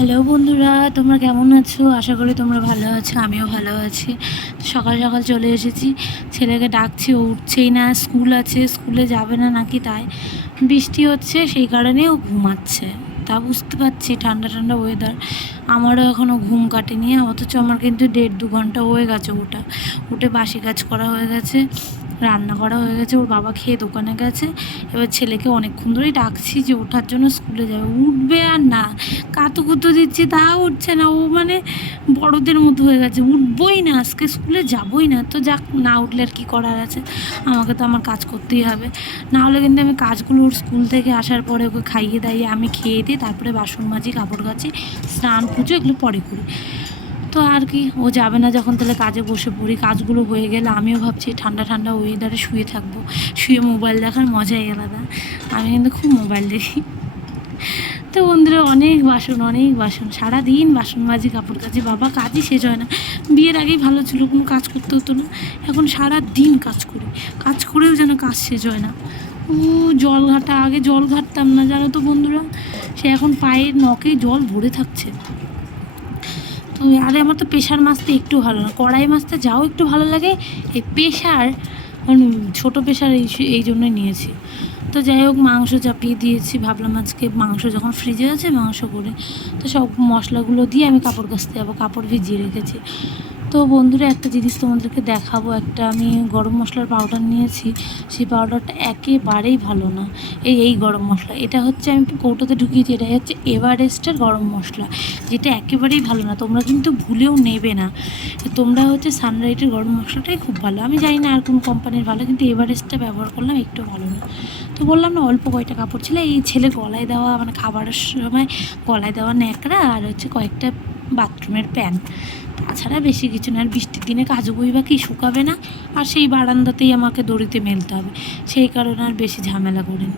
Hello বন্ধুরা, তোমরা কেমন আছো? আশা করি তোমরা ভালো আছো, আমিও ভালো আছি। সকাল সকাল চলে এসেছি, ছেলেকে ডাকছি, ও উঠছেই না। স্কুল আছে, স্কুলে যাবে না নাকি তাই বৃষ্টি হচ্ছে, সেই কারণে ও ঘুমাচ্ছে। তা বুঝতে পারছি, ঠান্ডা ঠান্ডা ওয়েদার, আমারও এখনও ঘুম কাটেনি। অথচ আমার কিন্তু 1.5-2 ঘন্টা হয়ে গেছে উঠে বাসি কাজ করা হয়ে গেছে, রান্না করা হয়ে গেছে, ওর বাবা খেয়ে দোকানে গেছে। এবার ছেলেকে অনেকক্ষণ ধরেই ডাকছি যে ওঠার জন্য, স্কুলে যাবে, উঠবে আর না, কাতুকুতু দিচ্ছি তাও উঠছে না। ও মানে বড়দের মতো হয়ে গেছে, উঠবই না, আজকে স্কুলে যাবই না। তো যাক, না উঠলে আর কী করার আছে, আমাকে তো আমার কাজ করতেই হবে। না হলে কিন্তু আমি কাজগুলো ওর স্কুল থেকে আসার পরে ওকে খাইয়ে দাইয়ে আমি খেয়ে দিই, তারপরে বাসন মাজি, কাপড় কাচি, স্নান পুজো এগুলো পরে করি। তো আর কি, ও যাবে না যখন, তাহলে কাজে বসে পড়ি। কাজগুলো হয়ে গেলে আমিও ভাবছি ঠান্ডা ঠান্ডা ওয়েদারে শুয়ে থাকবো, শুয়ে মোবাইল দেখার মজাই আলাদা। আমি কিন্তু খুব মোবাইল দেখি। তো বন্ধুরা, অনেক বাসন, সারাদিন বাসন মাজি, কাপড় কাচি, বাবা কাজই শেষ হয় না। বিয়ের আগেই ভালো ছিল, কোনো কাজ করতে হতো না। এখন সারা দিন কাজ করি, কাজ করেও যেন কাজ শেষ হয় না। ও জল ঘাটা, আগে জল ঘাটতাম না জানো তো বন্ধুরা, সে এখন পায়ের নখে জল ভরে থাকছে। তো আরে আমার তো প্রেশার মাছতে একটু ভালো না, কড়াই মাছতে যাও একটু ভালো লাগে, এই প্রেশার ছোটো প্রেশার এই জন্যই নিয়েছি। তো যাই হোক, মাংস চাপিয়ে দিয়েছি, ভাবলাম আজকে মাংস যখন ফ্রিজে আছে মাংস করে, তো সব মশলাগুলো দিয়ে আমি কাপড় কাচতে যাবো, কাপড় ভিজিয়ে রেখেছি। তো বন্ধুরা, একটা জিনিস তোমাদেরকে দেখাবো, একটা আমি গরম মশলার পাউডার নিয়েছি, সেই পাউডারটা একেবারেই ভালো না। এই গরম মশলা, এটা হচ্ছে আমি কৌটোতে ঢুকিয়েছি, এটা হচ্ছে এভারেস্টের গরম মশলা, যেটা একেবারেই ভালো না, তোমরা কিন্তু ভুলেও নেবে না। তোমরা হচ্ছে সানরাইটের গরম মশলাটাই খুব ভালো, আমি জানি না আর কোন কোম্পানির ভালো, কিন্তু এভারেস্টটা ব্যবহার করলাম, একটু ভালো না। তো বললাম না, অল্প কয়টা কাপড় ছিল, এই ছেলে গলায় দেওয়া, মানে খাবারের সময় গলায় দেওয়া ন্যাকড়া, আর হচ্ছে কয়েকটা বাথরুমের প্যান্ট, তাছাড়া বেশি কিছু না। আর বৃষ্টির দিনে কাজগুই বা কি শুকাবে না, আর সেই বারান্দাতেই আমাকে দড়িতে মেলতে হবে, সেই কারণে আর বেশি ঝামেলা করিনি।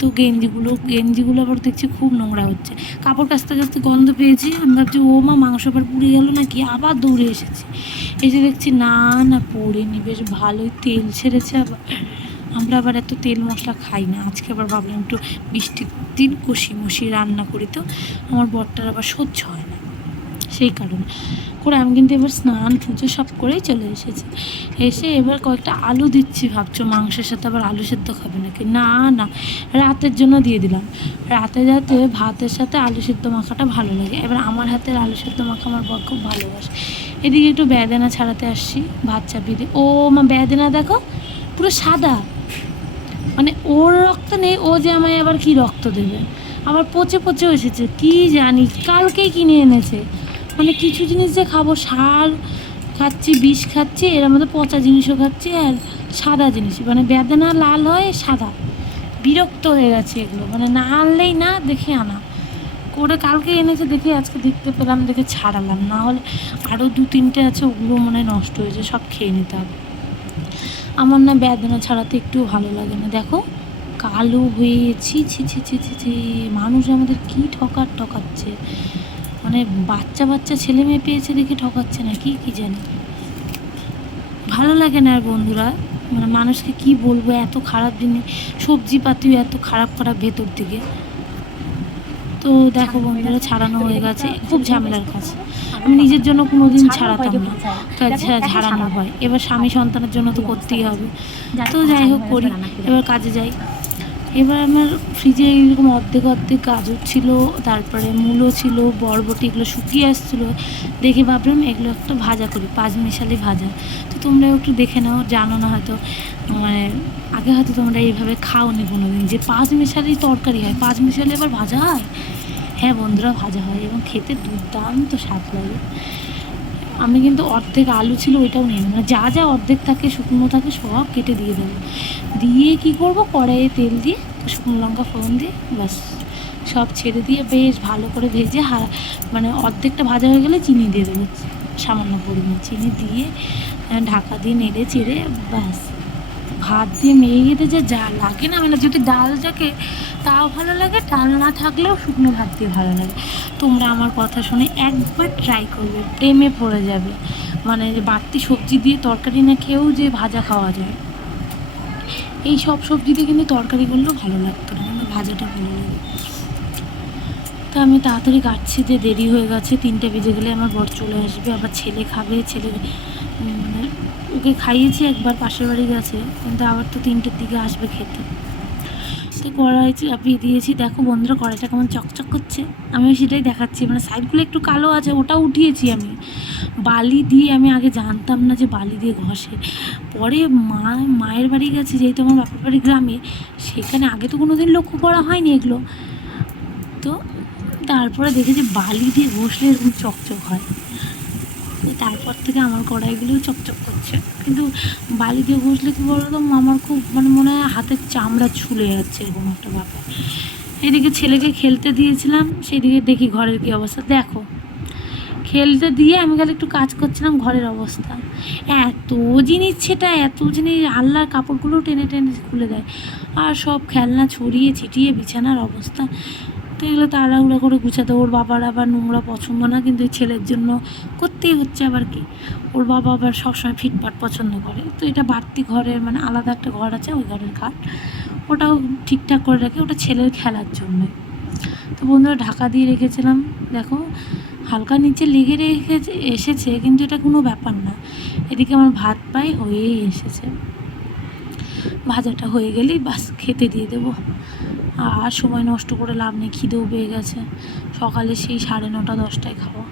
তো গেঞ্জিগুলো আবার দেখছি খুব নোংরা হচ্ছে, কাপড় কাচতে কাচতে গন্ধ পেয়েছি, আমি ভাবছি ও মা, মাংস আবার পুড়ে গেল নাকি, আবার দৌড়ে এসেছি, এসে দেখছি না না, পড়েনি, বেশ ভালোই তেল ছেড়েছে। আমরা আবার এত তেল মশলা খাই না, আজকে আবার ভাবলাম একটু বৃষ্টির দিন কষি রান্না করি, তো আমার বরটার আবার সহ্য হয় না, সেই কারণে করে আমি কিন্তু এবার স্নান পুজো সব করেই চলে এসেছি। এসে এবার কয়েকটা আলু দিচ্ছি, ভাবছো মাংসের সাথে আবার আলু সেদ্ধ খাবে নাকি, না না, রাতের জন্য দিয়ে দিলাম। রাতে যাতে ভাতের সাথে আলু সেদ্ধ মাখাটা ভালো লাগে, এবার আমার হাতের আলু সেদ্ধ মাখা আমার বর খুব ভালোবাসে। এদিকে একটু বেদানা ছাড়াতে আসছি, ভাত চাপিয়ে দিই। ও মা, বেদানা দেখো পুরো সাদা, মানে ওর রক্ত নেই, ও যে আমায় আবার কি রক্ত দেবে, আবার পচে পচেও এসেছে, কি জানি, কালকেই কিনে এনেছে। মানে কিছু জিনিস যে খাবো, সার খাচ্ছি, বিষ খাচ্ছি, এর মধ্যে পচা জিনিসও খাচ্ছি, আর সাদা জিনিস, মানে বেদানা লাল হয় সাদা, বিরক্ত হয়ে গেছে এগুলো, মানে না আনলেই না, দেখে আনা করে কালকে এনেছে, দেখে আজকে দেখতে পেলাম, দেখে ছাড়ালাম, না হলে আরও 2-3টে আছে, ওগুলো মনে হয় নষ্ট হয়েছে, সব খেয়ে নিতে হবে। আমার না বেদানা ছাড়াতে একটু ভালো লাগে না, দেখো কালো হয়ে, ছি ছি ছি ছি ছি ছি, মানুষ আমাদের কী ঠকাচ্ছে, মানে বাচ্চা ছেলে মেয়ে পেয়েছে দেখে ঠকাচ্ছে না কি জানি, ভালো লাগে না আর বন্ধুরা, মানে মানুষকে কি বলবো, এত খারাপ জিনিস, সবজিপাতিও এত খারাপ ভেতর দিকে। তো দেখো বন্ধুরা, ছাড়ানো হয়ে গেছে, খুব ঝামেলার কাজ, আমি নিজের জন্য কোনো দিন ছাড়াতাম না, ঝাড়ানো হয়, এবার স্বামী সন্তানের জন্য তো করতেই হবে। তো যাই হোক করি, এবার কাজে যাই। এবার আমার ফ্রিজে এরকম অর্ধেক গাজর ছিল, তারপরে মূলো ছিল, বরবটি, এগুলো শুকিয়ে আসছিলো, দেখে ভাবলাম এগুলো একটা ভাজা করি, 5 মিশালি ভাজা। তো তোমরাও একটু দেখে নাও, জানো না হয়তো, মানে আগে হয়তো তোমরা এইভাবে খাওনি কোনো দিন, যে 5 মিশালি তরকারি হয়, 5 মিশালি আবার ভাজা হয়। হ্যাঁ বন্ধুরা, ভাজা হয়, এবং খেতে দুর্দান্ত স্বাদ লাগে। আমি কিন্তু অর্ধেক আলু ছিল ওইটাও নিয়ে নেব, মানে যা যা অর্ধেক থাকে, শুকনো থাকে, সব কেটে দিয়ে দেবো, দিয়ে কী করবো, কড়াইয়ে তেল দিয়ে শুকনো লঙ্কা ফোড়ন দিয়ে ব্যাস সব ছেড়ে দিয়ে বেশ ভালো করে ভেজে, মানে অর্ধেকটা ভাজা হয়ে গেলে চিনি দিয়ে দেবো, সামান্য পরিমাণ চিনি দিয়ে ঢাকা দিয়ে নেড়ে চেড়ে ব্যাস, ভাত দিয়ে মেয়ে খেতে যা লাগে না, মানে যদি ডাল থাকে তাও ভালো লাগে, ডাল না থাকলেও শুকনো ভাত দিয়ে ভালো লাগে। তোমরা আমার কথা শুনে একবার ট্রাই করবে, প্রেমে পড়ে যাবে, মানে বাড়তি সবজি দিয়ে তরকারি না খেয়েও যে ভাজা খাওয়া যায়, এই সব সবজি দিয়ে কিন্তু তরকারি করলেও ভালো লাগতো না, কিন্তু ভাজাটা ভালো লাগে। তো আমি তাড়াতাড়ি কাটছি, যে দেরি হয়ে গেছে, 3টে বেজে গেলে আমার বর চলে আসবে, আবার ছেলে খাবে, ছেলে ওকে খাইয়েছি একবার, পাশের বাড়ি গেছে, কিন্তু আবার তো 3টের দিকে আসবে খেতে। তো কড়াই চাপিয়ে দিয়েছি, দেখো বন্ধুরা কড়াইটা কেমন চকচক করছে, আমিও সেটাই দেখাচ্ছি। মানে সাইডগুলো একটু কালো আছে, ওটাও উঠিয়েছি আমি বালি দিয়ে। আমি আগে জানতাম না যে বালি দিয়ে ঘষে, পরে মায়ের বাড়ি গেছে, যেহেতু আমার বাপের বাড়ি গ্রামে, সেখানে আগে তো কোনো দিন লক্ষ্য করা হয়নি এগুলো। তো তারপরে দেখেছি বালি দিয়ে ঘষলে এরকম চকচক হয়, তারপর থেকে আমার কড়াইগুলোও চকচক করছে। কিন্তু বালি দিয়ে ঘষলে কি বলো তো, আমার খুব মানে মনে হয় হাতের চামড়া ছুলে যাচ্ছে, এরকম একটা ব্যাপার। এদিকে ছেলেকে খেলতে দিয়েছিলাম, সেদিকে দেখি ঘরের কী অবস্থা। দেখো, খেলতে দিয়ে আমি খালি একটু কাজ করছিলাম, ঘরের অবস্থা এত জিনিস, সেটা এত জিনিস, আল্লাহর কাপড়গুলো টেনে টেনে খুলে দেয়, আর সব খেলনা ছড়িয়ে ছিটিয়ে বিছানার অবস্থা। তো এগুলো তাড়াহুড়া করে গুছাতে, ওর বাবার আবার নোংরা পছন্দ না, কিন্তু ছেলের জন্য করতেই হচ্ছে। আবার কি, ওর বাবা আবার সবসময় ফিটফাট পছন্দ করে, তো এটা বাড়তি ঘরের মানে আলাদা একটা ঘর আছে, ওই ঘরের খাট, ওটাও ঠিকঠাক করে রাখে, ওটা ছেলের খেলার জন্য। তো বন্ধুরা ঢাকা দিয়ে রেখেছিলাম, দেখো হালকা নিচে লেগে এসেছে, কিন্তু এটা কোনো ব্যাপার না। এদিকে আমার ভাত প্রায় হয়েই এসেছে, ভাজাটা হয়ে গেলেই বাস খেতে দিয়ে দেবো। আর সময় নষ্ট করে লাভ নেই, খিদেও পেয়ে গেছে, সকালে সেই 9:30 10টায় খাওয়া।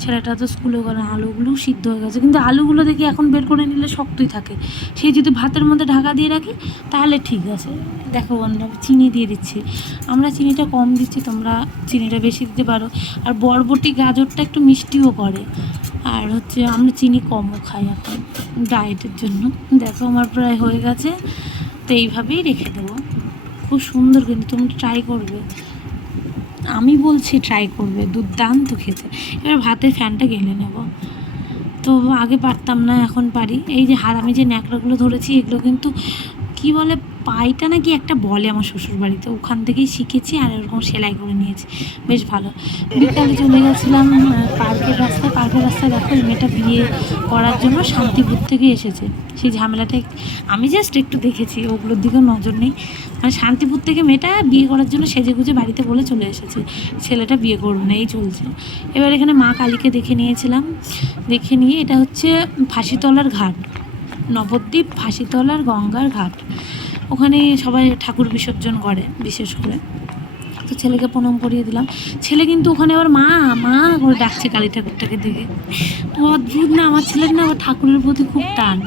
ছেলেটা তো স্কুলে গেল, আলুগুলো সিদ্ধ হয়ে গেছে, কিন্তু আলুগুলো দেখি এখন বের করে নিলে শক্তই থাকে, সেই যদি ভাতের মধ্যে ঢাকা দিয়ে রাখি তাহলে ঠিক আছে। দেখো বন্ধুরা, চিনি দিয়ে দিচ্ছি, আমরা চিনিটা কম দিচ্ছি, তোমরা চিনিটা বেশি দিতে পারো। আর বরবটি গাজরটা একটু মিষ্টিও করে, আর হচ্ছে আমরা চিনি কমও খাই এখন ডায়েটের জন্য। দেখো আমার প্রায় হয়ে গেছে, তো এইভাবেই রেখে দেবো। খুব সুন্দর, কিন্তু তোমরা ট্রাই করবে, আমি বলছি ট্রাই করবে, দুর্দান্ত খেতে। এবার ভাতের ফ্যানটা গেলে নেব, তো আগে পারতাম না, এখন পারি। এই যে আমি যে ন্যাকড়াগুলো ধরেছি, এগুলো কিন্তু কি বলে, পাইটা নাকি একটা বলে আমার শ্বশুরবাড়িতে, ওখান থেকেই শিখেছি, আর এরকম সেলাই করে নিয়েছি, বেশ ভালো। বিকালে চলে গেছিলাম পার্কের রাস্তায় দেখো এই মেয়েটা বিয়ে করার জন্য শান্তিপুর থেকে এসেছে, সেই ঝামেলাটা আমি জাস্ট একটু দেখেছি, ওগুলোর দিকেও নজর নেই। মানে শান্তিপুর থেকে মেয়েটা বিয়ে করার জন্য সেজে গুজে বাড়িতে বলে চলে এসেছে, ছেলেটা বিয়ে করবে না, এই চলছে। এবার এখানে মা কালীকে দেখে নিয়েছিলাম, দেখে নিয়ে এটা হচ্ছে ফাঁসিতলার ঘাট, নবদ্বীপ ফাঁসিতলার গঙ্গার ঘাট, ওখানে সবাই ঠাকুর বিসর্জন করে বিশেষ করে। তো ছেলেকে প্রণাম করিয়ে দিলাম, ছেলে কিন্তু ওখানে আবার মা মা করে ডাকছে কালী ঠাকুরটাকে দেখে। অদ্ভুত না, আমার ছেলের না আবার ঠাকুরের প্রতি খুব টান।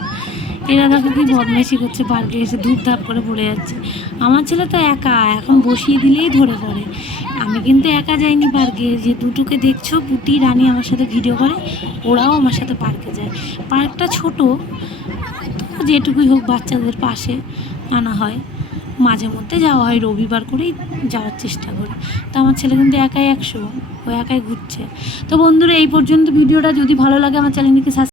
এরা দেখো কি বদমাইশি করছে, পার্কে এসে ধূপ ধাপ করে পড়ে যাচ্ছে। আমার ছেলে তো একা, এখন বসিয়ে দিলেই ধরে পড়ে। আমি কিন্তু একা যাইনি পার্কে, যে দুটোকে দেখছো, পুটি রানী আমার সাথে ভিডিও করে, ওরাও আমার সাথে পার্কে যায়। পার্কটা ছোট, যেটুকুই হোক বাচ্চাদের পাশে আনা হয়, মাঝে মধ্যে যাওয়া হয়, রবিবার করেই যাওয়ার চেষ্টা করি। তো আমার ছেলে কিন্তু একাই 100, ও একাই ঘুরছে। তো বন্ধুরা, এই পর্যন্ত ভিডিওটা, যদি ভালো লাগে আমার চ্যানেলটিকে